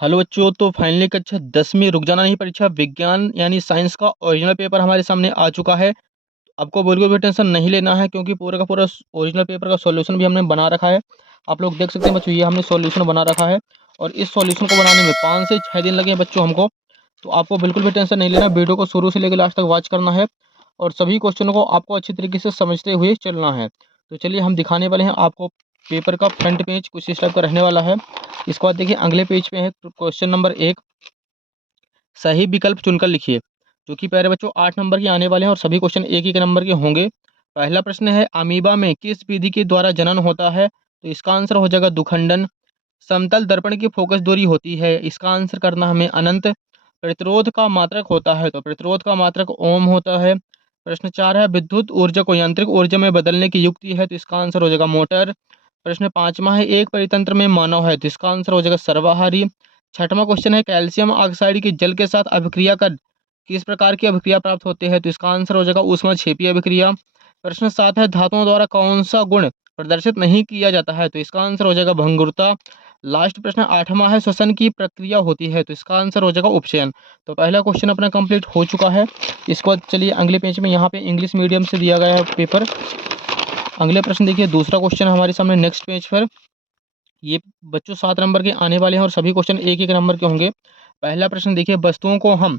Hello बच्चों, तो finally कक्षा 10वीं रुक जाना नहीं परीक्षा विज्ञान यानी साइंस का ओरिजिनल पेपर हमारे सामने आ चुका है। आपको बिल्कुल भी टेंशन नहीं लेना है क्योंकि पूरा का पूरा ओरिजिनल पेपर का सॉल्यूशन भी हमने बना रखा है। आप लोग देख सकते हैं बच्चों, ये हमने सॉल्यूशन बना रखा है और इस सॉल्यूशन को बनाने में 5 से 6 दिन लगे हैं बच्चों हमको। तो आपको बिल्कुल भी टेंशन नहीं लेना, वीडियो को शुरू से लेकर लास्ट तक वॉच करना है और सभी क्वेश्चनों को आपको अच्छी तरीके से समझते हुए चलना है। तो चलिए हम दिखाने वाले हैं आपको पेपर का फ्रंट पेज कुछ इस टाइप का रहने वाला है। इसके बाद देखिए अगले पेज पे है क्वेश्चन नंबर 1, सही विकल्प चुनकर लिखिए। जो कि प्यारे बच्चों 8 नंबर के आने वाले हैं और सभी क्वेश्चन एक एक नंबर के होंगे। पहला प्रश्न है, अमीबा में किस विधि के द्वारा जनन होता है? तो इसका आंसर हो जाएगा दुखंडन। समतल दर्पण की फोकस दूरी होती है, इसका आंसर करना हमें अनंत। प्रतिरोध का मात्रक होता है, तो प्रतिरोध का मात्रक ओम होता है। प्रश्न 4 है, विद्युत ऊर्जा को यांत्रिक ऊर्जा में बदलने की युक्ति है, तो इसका आंसर हो जाएगा मोटर। प्रश्न 5वां है, एक परितंत्र में मानव है, तो इसका आंसर हो जाएगा सर्वाहारी। 6वां क्वेश्चन है, कैल्शियम ऑक्साइड की जल के साथ अभिक्रिया कर किस प्रकार की अभिक्रिया प्राप्त होते हैं? तो इसका आंसर हो जाएगा ऊष्माक्षेपीय अभिक्रिया। प्रश्न 7 है, धातुओं द्वारा कौन सा गुण प्रदर्शित नहीं किया जाता है? तो इसका आंसर हो जाएगा भंगुरता। लास्ट प्रश्न 8वां है, श्वसन की प्रक्रिया होती है, तो इसका आंसर हो जाएगा उपचयन। तो पहला क्वेश्चन अपना कंप्लीट हो चुका है। इसके बाद चलिए अगले पेज में यहाँ पे इंग्लिश मीडियम से दिया गया है पेपर। अगले प्रश्न देखिए, दूसरा क्वेश्चन हमारे सामने नेक्स्ट पेज पर। ये बच्चों 7 नंबर के आने वाले हैं और सभी क्वेश्चन एक एक नंबर के होंगे। पहला प्रश्न देखिए, वस्तुओं को हम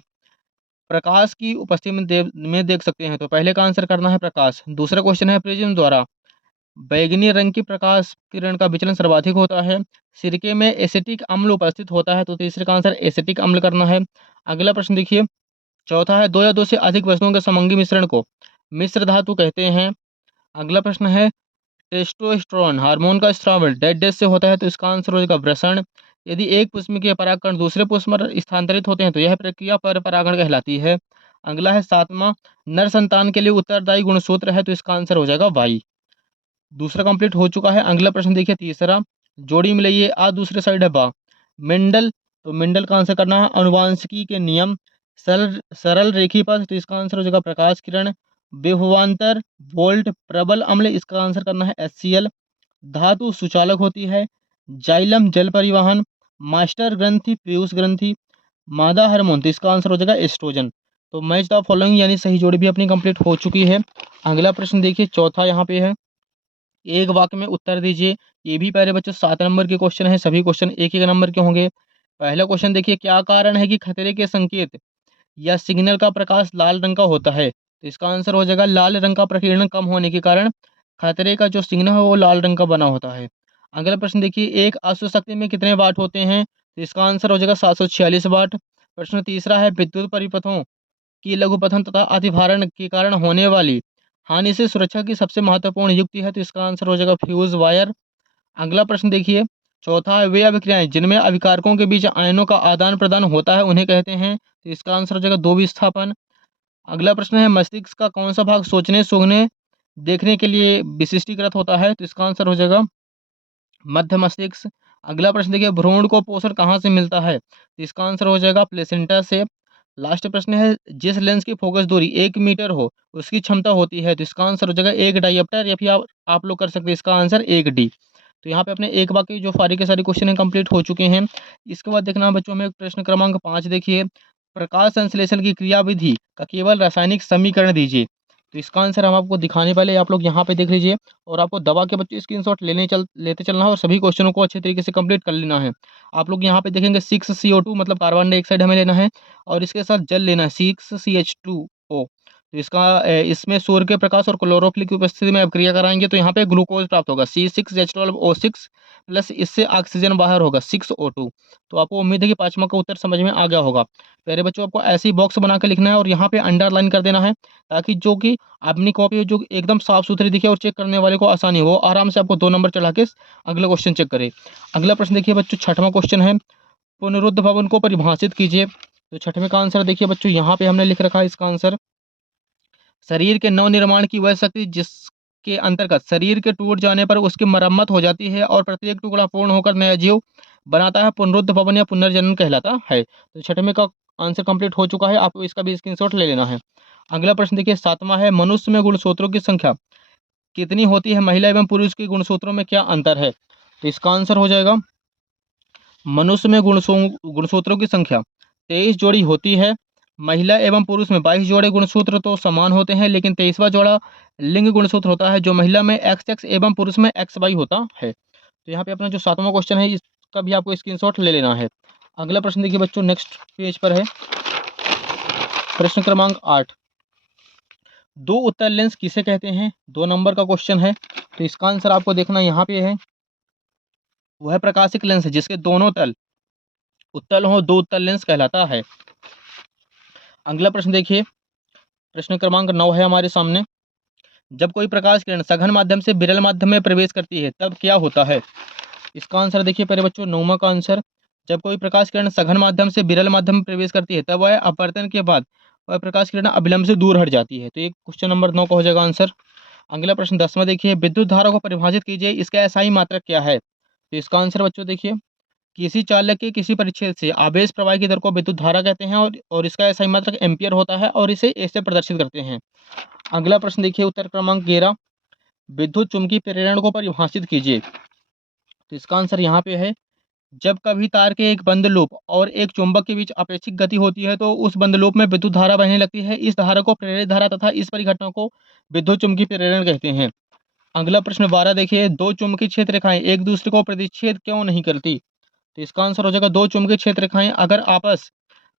प्रकाश की उपस्थिति में देख सकते हैं, तो पहले का आंसर करना है प्रकाश। दूसरा क्वेश्चन है, प्रिज्म द्वारा बैंगनी रंग की प्रकाश किरण का विचलन सर्वाधिक होता है। सिरके में एसिटिक अम्ल उपस्थित होता है, तो तीसरे का आंसर एसिटिक अम्ल करना है। अगला प्रश्न देखिए, चौथा है, दो या दो से अधिक वस्तुओं के समंगी मिश्रण को मिश्र धातु कहते हैं। अगला प्रश्न है, टेस्टोस्टेरोन हार्मोन का स्राव डेड डेज से होता है, तो इसका आंसर हो जाएगा वृषण। यदि एक पुष्प के परागकण दूसरे पुष्प में स्थानांतरित होते हैं तो यह प्रक्रिया पर परागण कहलाती है। अगला है 7वां, नर संतान के लिए उत्तरदायी गुणसूत्र है, तो इसका आंसर हो जाएगा वाई। दूसरा कंप्लीट हो चुका है। अगला प्रश्न देखिए तीसरा, जोड़ी मिलाइए आ दूसरे साइड है बा। मेंडल, तो मेंडल का आंसर करना है अनुवांशिकी के नियम। सरल सरल रेखी पथ, तो इसका आंसर हो जाएगा प्रकाश किरण। विभवांतर वोल्ट प्रबल अम्ल, इसका आंसर करना है HCl। धातु सुचालक होती है। जाइलम जल परिवहन। मास्टर ग्रंथि पीयूष ग्रंथि। मादा हार्मोन, तो इसका आंसर हो जाएगा एस्ट्रोजन। तो मैच द फॉलोइंग यानी सही जोड़ी भी अपनी कंप्लीट हो चुकी है। अगला प्रश्न देखिए चौथा यहाँ पे है, एक वाक्य में उत्तर दीजिए। ये भी प्यारे बच्चों 7 नंबर के क्वेश्चन है, सभी क्वेश्चन एक एक नंबर के होंगे। पहला क्वेश्चन देखिए, क्या कारण है कि खतरे के संकेत या सिग्नल का प्रकाश लाल रंग का होता है? तो इसका आंसर हो जाएगा लाल रंग का प्रकीर्णन कम होने के कारण खतरे का जो सिग्नल है वो लाल रंग का बना होता है। अगला प्रश्न देखिए, एक अश्वशक्ति में कितने वाट होते हैं? तो इसका आंसर हो जाएगा 746 वाट। प्रश्न तीसरा है, विद्युत परिपथों की लघुपथन तथा अतिभारण के कारण होने वाली हानि से सुरक्षा की सबसे महत्वपूर्ण युक्ति है, तो इसका आंसर हो जाएगा फ्यूज वायर। अगला प्रश्न देखिए चौथा है, वे अभिक्रियाएं जिनमें अभिकारकों के बीच आयनों का आदान प्रदान होता है उन्हें कहते हैं, तो इसका आंसर हो जाएगा दो विस्थापन। अगला प्रश्न है, मस्तिष्क का कौन सा भाग सोचने सूंघने देखने के लिए विशिष्टीकृत होता है? तो इसका आंसर हो जाएगा मध्य मस्तिष्क। अगला प्रश्न देखिए, भ्रूण को पोषण कहाँ से मिलता है? तो इसका आंसर हो जाएगा प्लेसेंटा से। लास्ट प्रश्न है, जिस लेंस की फोकस दूरी 1 मीटर हो उसकी क्षमता होती है, तो इसका आंसर हो जाएगा 1 डायप्टर, या फिर आप लोग कर सकते हैं इसका आंसर 1D। तो यहाँ पे अपने एक बाकी जो सारी के सारे क्वेश्चन हैं कंप्लीट हो चुके हैं। इसके बाद देखना बच्चों में प्रश्न क्रमांक 5 देखिए, प्रकाश संश्लेषण की क्रियाविधि का केवल रासायनिक समीकरण दीजिए। तो इसका आंसर हम आपको दिखाने वाले, आप लोग यहाँ पे देख लीजिए और आपको दबा के बच्चों स्क्रीनशॉट लेते चलना है और सभी क्वेश्चनों को अच्छे तरीके से कंप्लीट कर लेना है। आप लोग यहाँ पे देखेंगे 6CO2 मतलब कार्बन डाइऑक्साइड हमें लेना है और इसके साथ जल लेना है 6CH2O। तो इसमें सूर्य के प्रकाश और क्लोरोफिल की उपस्थिति में अभिक्रिया कराएंगे तो यहाँ पे ग्लूकोज प्राप्त होगा C6H12O6 प्लस इससे ऑक्सीजन बाहर होगा 6O2। तो आपको उम्मीद है कि 5वां का उत्तर समझ में आ गया होगा। प्यारे बच्चों, आपको ऐसे ही बॉक्स बना के लिखना है और यहाँ पे अंडरलाइन कर देना है ताकि जो कि अपनी कॉपी जो एकदम साफ सुथरी दिखे और चेक करने वाले को आसानी हो, आराम से आपको 2 नंबर चढ़ा के अगला क्वेश्चन चेक करे। अगला प्रश्न देखिए बच्चों, 6वां क्वेश्चन है, पुनरुद्ध भवन को परिभाषित कीजिए। तो 6वें का आंसर देखिए बच्चों, यहाँ पे हमने लिख रखा है इसका आंसर, शरीर के नवनिर्माण की वह शक्ति जिसके अंतर्गत शरीर के टूट जाने पर उसकी मरम्मत हो जाती है और प्रत्येक टुकड़ा पूर्ण होकर नया जीव बनाता है, पुनरुद्ध भवन या पुनर्जन्म कहलाता है। तो 6वें का आंसर कंप्लीट हो चुका है, आपको इसका भी स्क्रीनशॉट ले लेना है। अगला प्रश्न देखिए 7वां है, मनुष्य में गुणसूत्रों की संख्या कितनी होती है? महिला एवं पुरुष के गुणसूत्रों में क्या अंतर है? तो इसका आंसर हो जाएगा मनुष्य में गुणसूत्रों की संख्या 23 जोड़ी होती है। महिला एवं पुरुष में 22 जोड़े गुणसूत्र तो समान होते हैं, लेकिन 23वां जोड़ा लिंग गुणसूत्र होता है, जो महिला में XX एवं पुरुष में XY होता है। तो यहाँ पे अपना जो 7वां क्वेश्चन है, इसका भी आपको स्क्रीनशॉट ले लेना है। अगला प्रश्न देखिए बच्चों, नेक्स्ट पेज पर है प्रश्न क्रमांक 8। दो उत्तल लेंस किसे कहते हैं? 2 नंबर का क्वेश्चन है। तो इसका आंसर आपको देखना यहाँ पे है। वह प्रकाशिक लेंस है जिसके दोनों तल उत्तल हो, दो उत्तल लेंस कहलाता है। अगला प्रश्न देखिए, प्रश्न क्रमांक 9 है हमारे सामने। जब कोई प्रकाश किरण सघन माध्यम से विरल माध्यम में प्रवेश करती है तब क्या होता है? इसका आंसर देखिए पहले बच्चों, 9वां का आंसर। जब कोई प्रकाश किरण सघन माध्यम से विरल माध्यम में प्रवेश करती है तब वह अपवर्तन के बाद वह प्रकाश किरण अविलंब से दूर हट जाती है। तो ये क्वेश्चन नंबर 9 का हो जाएगा आंसर। अगला प्रश्न 10वां देखिए, विद्युत धारा को परिभाषित कीजिए, इसका एसआई मात्रक क्या है? तो इसका आंसर बच्चों देखिए, किसी चालक के किसी परिच्छेद से आवेश प्रवाह की दर को विद्युत धारा कहते हैं, और इसका एसआई मात्रक एम्पियर होता है, और इसे ए से प्रदर्शित करते हैं। अगला प्रश्न देखिए, उत्तर क्रमांक 11, विद्युत चुम्बकीय प्रेरण को परिभाषित कीजिए। तो इसका आंसर यहाँ पे है, जब कभी तार के एक बंद लूप और एक चुंबक के बीच अपेक्षिक गति होती है तो उस बंद लूप में विद्युत धारा बहने लगती है। इस धारा को प्रेरित धारा तथा इस परिघटना को विद्युत चुम्बकीय प्रेरण कहते हैं। अगला प्रश्न 12 देखिए, दो चुंबकीय क्षेत्र रेखाएं एक दूसरे को प्रतिच्छेद क्यों नहीं करती? तो इसका आंसर हो जाएगा, दो चुंबकीय क्षेत्र रेखाएं अगर आपस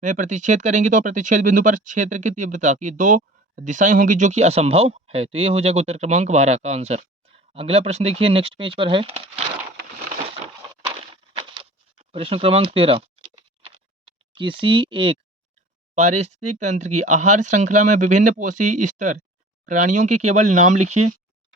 में प्रतिच्छेद करेंगी तो प्रतिच्छेद बिंदु पर क्षेत्र की तीव्रता की दो दिशाएं होंगी, जो कि असंभव है। तो ये हो जाएगा उत्तर क्रमांक 12 का आंसर। अगला प्रश्न देखिए, नेक्स्ट पेज पर है प्रश्न क्रमांक 13। किसी एक पारिस्थितिक तंत्र की आहार श्रृंखला में विभिन्न पोषी स्तर प्राणियों के केवल नाम लिखिए।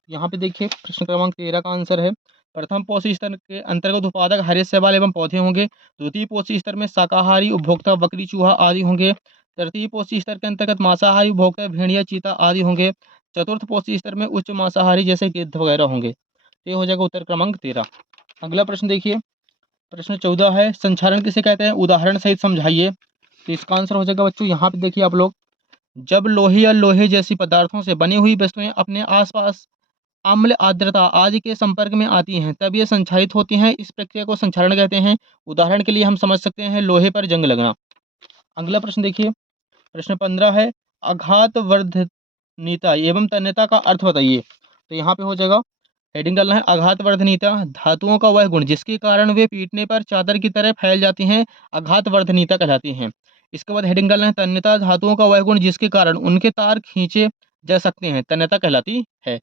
यहाँ पे देखिए प्रश्न क्रमांक 13 का आंसर है, प्रथम पोषी स्तर के अंतर्गत उत्पादक हरे शैवाल एवं पौधे होंगे। द्वितीय पोषी स्तर में शाकाहारी उपभोक्ता बकरी चूहा आदि होंगे। तृतीय पोषी स्तर के अंतर्गत मांसाहारी उपभोक्ता भेड़िया चीता आदि होंगे। चतुर्थ पोषी स्तर में उच्च मांसाहारी जैसे गिद्ध वगैरह होंगे। तो ये हो जाएगा उत्तर क्रमांक 13। अगला प्रश्न देखिए, प्रश्न 14 है, संक्षारण किसे कहते हैं? उदाहरण सहित समझाइए। तो इसका आंसर हो जाएगा बच्चों, यहाँ पे देखिए आप लोग, जब लोहे या लोहे जैसी पदार्थों से बनी हुई वस्तुएं अपने आसपास अम्ल आर्द्रता आदि के संपर्क में आती हैं तब ये संक्षारित होती हैं। इस प्रक्रिया को संक्षारण कहते हैं। उदाहरण के लिए हम समझ सकते हैं लोहे पर जंग लगना। अगला प्रश्न देखिए, प्रश्न 15 है, आघात वर्धनीयता एवं तन्यता का अर्थ बताइए। तो यहाँ पे हो जाएगा, हेडिंग डालना है, आघात वर्धनीयता धातुओं का वह गुण जिसके कारण वे पीटने पर चादर की तरह फैल जाती हैं, आघात वर्धनीयता कहलाती हैं। इसके बाद हेडिंग डालना है, तन्यता धातुओं का वह गुण जिसके कारण उनके तार खींचे जा सकते हैं, तन्यता कहलाती है।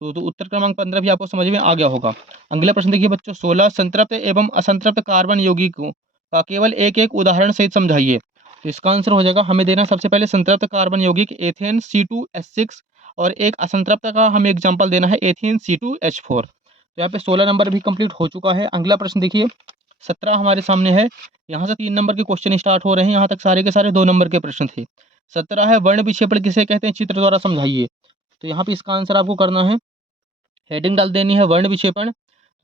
तो उत्तर क्रमांक 15 भी आपको समझ में आ गया होगा। अगला प्रश्न देखिए बच्चों, 16, संतृप्त एवं असंतृप्त कार्बन यौगिकों का केवल एक एक उदाहरण सहित समझाइए। तो इसका आंसर हो जाएगा, हमें देना सबसे पहले संतृप्त कार्बन यौगिक एथेन C2H6, और एक असंतृप्त का हमें एग्जाम्पल देना है एथेन C2H4। तो यहाँ पे 16 नंबर भी कंप्लीट हो चुका है। अगला प्रश्न देखिए, 17 हमारे सामने है। यहाँ से 3 नंबर के क्वेश्चन स्टार्ट हो रहे हैं। यहाँ तक सारे के सारे 2 नंबर के प्रश्न थे। 17 है, वर्ण विक्षेपण किसे कहते हैं? चित्र द्वारा समझाइए। तो यहाँ पे इसका आंसर आपको करना है, हेडिंग डाल देनी है, वर्ण विक्षेपण।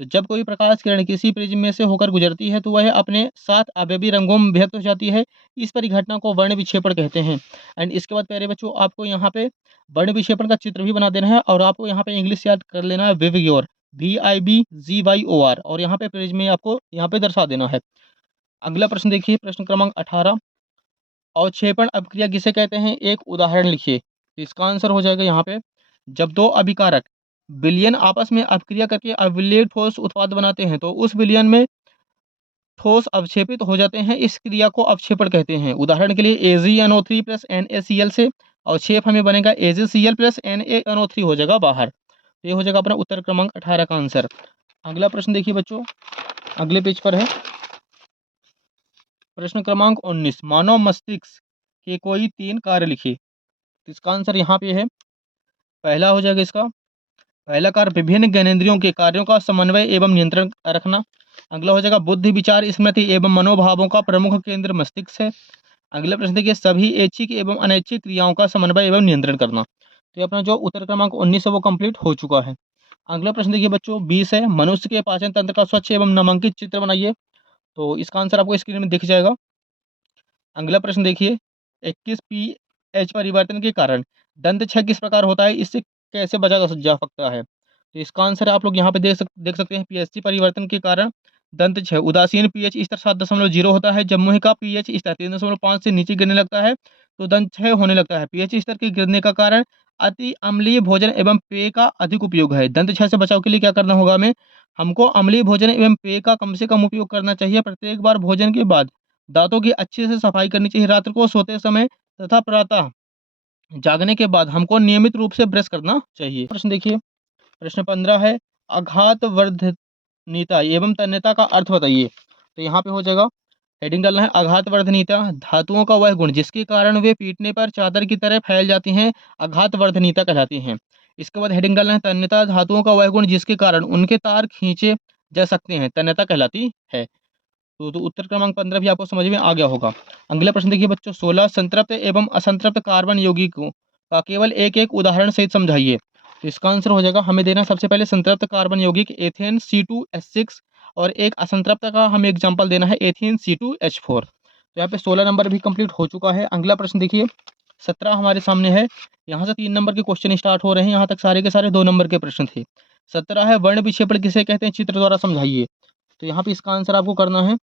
तो जब कोई प्रकाश किरण किसी प्रिज्म में से होकर गुजरती है तो वह अपने 7 अवयवी रंगों में विभक्त हो जाती है। इस परिघटना को वर्ण विक्षेपण कहते हैं। एंड इसके बाद प्यारे बच्चों, आपको यहाँ पे वर्ण विक्षेपण का चित्र भी बना देना है, और आपको यहाँ पे इंग्लिश याद कर लेना है, विवग्योर, VIBGYOR, और यहाँ पे प्रिज्म में आपको यहाँ पे दर्शा देना है। अगला प्रश्न देखिए, प्रश्न क्रमांक 18, अवक्षेपण अपक्रिया किसे कहते हैं? एक उदाहरण लिखिए। इसका आंसर हो जाएगा यहाँ पे, जब दो अभिकारक विलयन आपस में अपक्रिया करके अविलेय ठोस उत्पाद बनाते हैं तो उस विलयन में ठोस अवक्षेपित हो जाते हैं। इस क्रिया को अवक्षेपण कहते हैं। उदाहरण के लिए AgNO3 प्लस NaCl से अवक्षेप हमें बनेगा AgCl प्लस NaNO3 हो जाएगा बाहर। तो ये हो जाएगा अपना उत्तर क्रमांक 18 का आंसर। अगला प्रश्न देखिए बच्चों, अगले पेज पर है प्रश्न क्रमांक 19, मानव मस्तिष्क के कोई 3 कार्य लिखिए। इसका आंसर यहाँ पे है, पहला हो जाएगा इसका, पहला कार्य विभिन्न ज्ञानेंद्रियों के कार्यों का समन्वय एवं नियंत्रण रखना। अगला हो जाएगा बुद्धि विचार स्मृति एवं मनोभावों का प्रमुख केंद्र मस्तिष्क है। अगला प्रश्न देखिए, सभी ऐच्छिक एवं अनैच्छिक क्रियाओं का समन्वय एवं नियंत्रण करना। तो ये अपना जो उत्तर क्रमांक 19 है वो कंप्लीट हो चुका है। अगला प्रश्न देखिए बच्चों, 20 है, मनुष्य के पाचन तंत्र का स्वच्छ एवं नामांकित चित्र बनाइए। तो इसका आंसर आपको स्क्रीन में दिख जाएगा। अगला प्रश्न देखिए, 21 pH परिवर्तन के कारण दंत क्षय किस प्रकार होता है, इससे कैसे बचा जा सकता है? तो इसका आंसर आप लोग यहाँ पे देख सकते हैं, pH परिवर्तन के कारण दंत छ उदासीन पीएच स्तर 7.0 होता है। जब मुंह का पीएच स्तर 3.5 से नीचे गिरने लगता है तो दंत क्षय होने लगता है। पीएच स्तर के गिरने का कारण अति अम्लीय भोजन एवं पेय का अधिक उपयोग है। दंत क्षय से बचाव के लिए क्या करना होगा हमें? हमको अम्लीय भोजन एवं पेय का कम से कम उपयोग करना चाहिए। प्रत्येक बार भोजन के बाद दांतों की अच्छे से सफाई करनी चाहिए। रात्र को सोते समय तथा प्रातः जागने के बाद हमको नियमित रूप से ब्रश करना चाहिए। प्रश्न देखिए, प्रश्न 15 है, आघातवर्धनीयता एवं तन्यता का अर्थ बताइए। तो यहाँ पे हो जाएगा, हेडिंग डालना है आघातवर्धनीयता, धातुओं का वह गुण जिसके कारण वे पीटने पर चादर की तरह फैल जाती हैं, आघातवर्धनीयता कहलाती हैं। इसके बाद हेडिंग डालना है तन्यता, धातुओं का वह गुण जिसके कारण उनके तार खींचे जा सकते हैं, तन्यता कहलाती है। तो उत्तर क्रमांक 15 भी आपको समझ में आ गया होगा। अगला प्रश्न देखिए बच्चों, 16 संतृप्त एवं असंतृप्त कार्बन यौगिकों का केवल एक एक उदाहरण सहित समझाइए। तो इसका आंसर हो जाएगा, हमें देना सबसे पहले संतृप्त कार्बन यौगिक एथेन C2H6 और एक असंतृप्त का हमें एग्जाम्पल देना है एथेन C2H4। तो यहाँ पे 16 नंबर भी कंप्लीट हो चुका है। अगला प्रश्न देखिए, 17 हमारे सामने है। यहाँ से 3 नंबर के क्वेश्चन स्टार्ट हो रहे हैं। यहाँ तक सारे के सारे 2 नंबर के प्रश्न थे। 17 है, वर्ण विक्षेपण किसे कहते हैं, चित्र द्वारा समझाइए। तो यहाँ पे इसका आंसर आपको करना है,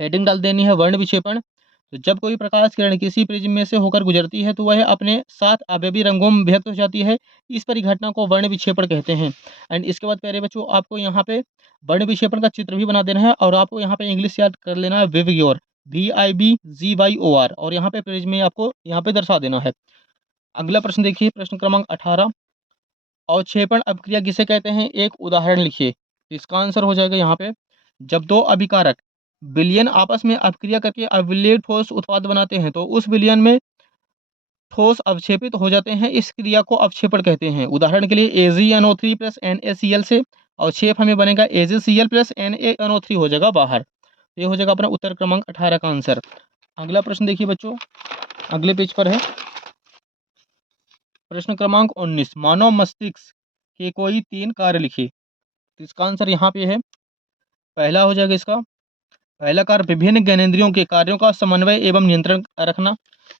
हेडिंग डाल देनी है वर्ण विक्षेपण। तो जब कोई प्रकाश किरण किसी प्रिज्म में से होकर गुजरती है तो वह अपने 7 अवयवी रंगों में विभक्त हो जाती है। इस परिघटना को वर्ण विक्षेपण कहते हैं। एंड इसके बाद प्यारे बच्चों, आपको यहाँ पे वर्ण विक्षेपण का चित्र भी बना देना है और आपको यहाँ पे इंग्लिश याद कर लेना है, विवग्योर, VIBGYOR, और यहाँ पे प्रिज्म में आपको यहाँ पे दर्शा देना है। अगला प्रश्न देखिए, प्रश्न क्रमांक 18, अवक्षेपण अपक्रिया किसे कहते हैं, एक उदाहरण लिखिए। तो इसका आंसर हो जाएगा यहाँ पे, जब दो अभिकारक विलयन आपस में अपक्रिया करके अविलेय ठोस उत्पाद बनाते हैं तो उस विलयन में ठोस अवक्षेपित हो जाते हैं। इस क्रिया को अवक्षेपण कहते हैं। उदाहरण के लिए AgNO3 प्लस NaCl से अवक्षेप हमें बनेगा AgCl प्लस NaNO3 हो जाएगा बाहर। ये हो जाएगा अपना उत्तर क्रमांक 18 का आंसर। अगला प्रश्न देखिए बच्चों, अगले पेज पर है, प्रश्न क्रमांक 19, मानव मस्तिष्क के कोई 3 कार्य लिखिए। तो इसका आंसर यहाँ पे है, पहला हो जाएगा इसका, पहला कार्य विभिन्न ज्ञानेंद्रियों के कार्यों का समन्वय एवं नियंत्रण रखना।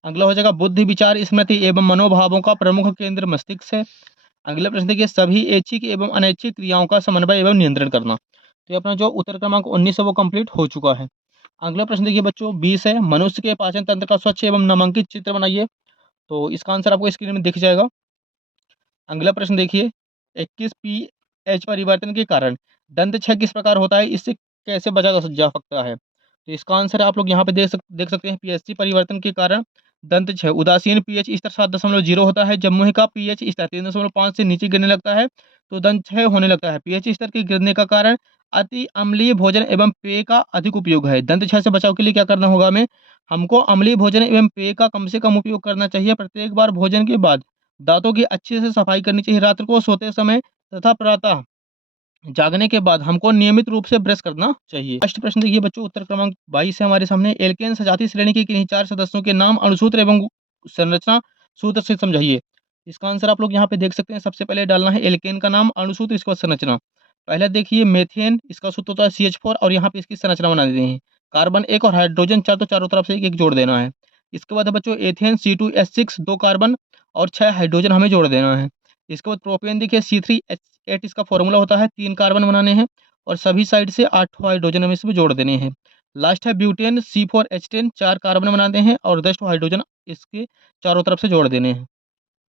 अगला हो जाएगा बुद्धि, विचार, स्मृति एवं मनोभावों का प्रमुख केंद्र मस्तिष्क है। अगला प्रश्न देखिए, सभी ऐच्छिक एवं अनैच्छिक क्रियाओं का समन्वय एवं नियंत्रण करना। तो ये अपना जो उत्तर क्रमांक 19 है वो कंप्लीट हो चुका है। अगला प्रश्न देखिए बच्चों, 20 है, मनुष्य के पाचन तंत्र का स्वच्छ एवं नामांकित चित्र बनाइए। तो इसका आंसर आपको स्क्रीन में दिख जाएगा। अगला प्रश्न देखिए, 21 पीएच परिवर्तन के कारण दंत क्षय किस प्रकार होता है, इससे कैसे बचा जा सकता है। तो इसका आंसर आप लोग यहाँ पे देख सकते हैं, पीएचसी परिवर्तन के कारण दंत क्षय उदासीन पीएच स्तर 7.0 होता है। जब मुंह का पीएच स्तर 3.5 से नीचे गिरने लगता है तो दंत क्षय होने लगता है। पीएच स्तर के गिरने का कारण अति अम्लीय भोजन एवं पेय का अधिक उपयोग है। दंत क्षय से बचाव के लिए क्या करना होगा हमें? हमको अम्लीय भोजन एवं पेय का कम से कम उपयोग करना चाहिए। प्रत्येक बार भोजन के बाद दांतों की अच्छे से सफाई करनी चाहिए। रात्र को सोते समय तथा प्रातः जागने के बाद हमको नियमित रूप से ब्रश करना चाहिए। फर्स्ट प्रश्न देखिए बच्चों, उत्तर क्रमांक 22 है हमारे सामने, एल्केन सजातीय श्रेणी के किन्हीं 4 सदस्यों के नाम अणुसूत्र एवं संरचना सूत्र से समझाइए। इसका आंसर आप लोग यहाँ पे देख सकते हैं। सबसे पहले डालना है एल्केन का नाम, अणुसूत्र, इसके बाद संरचना। पहले देखिए मेथेन, इसका सूत्र होता है CH4 और यहाँ पे इसकी संरचना बना देते हैं। कार्बन 1 और हाइड्रोजन 4, तो चारों तरफ से एक एक जोड़ देना है। इसके बाद है बच्चों एथेन C2H6, 2 कार्बन और 6 हाइड्रोजन हमें जोड़ देना है। इसके बाद प्रोपेन देखिए C3H8, इसका फॉर्मूला होता है, 3 कार्बन बनाने हैं और सभी साइड से 8 हाइड्रोजन हमें इसमें जोड़ देने हैं। लास्ट है ब्यूटेन C4H10, 4 कार्बन बनाते हैं और 10 हाइड्रोजन इसके चारों तरफ से जोड़ देने हैं।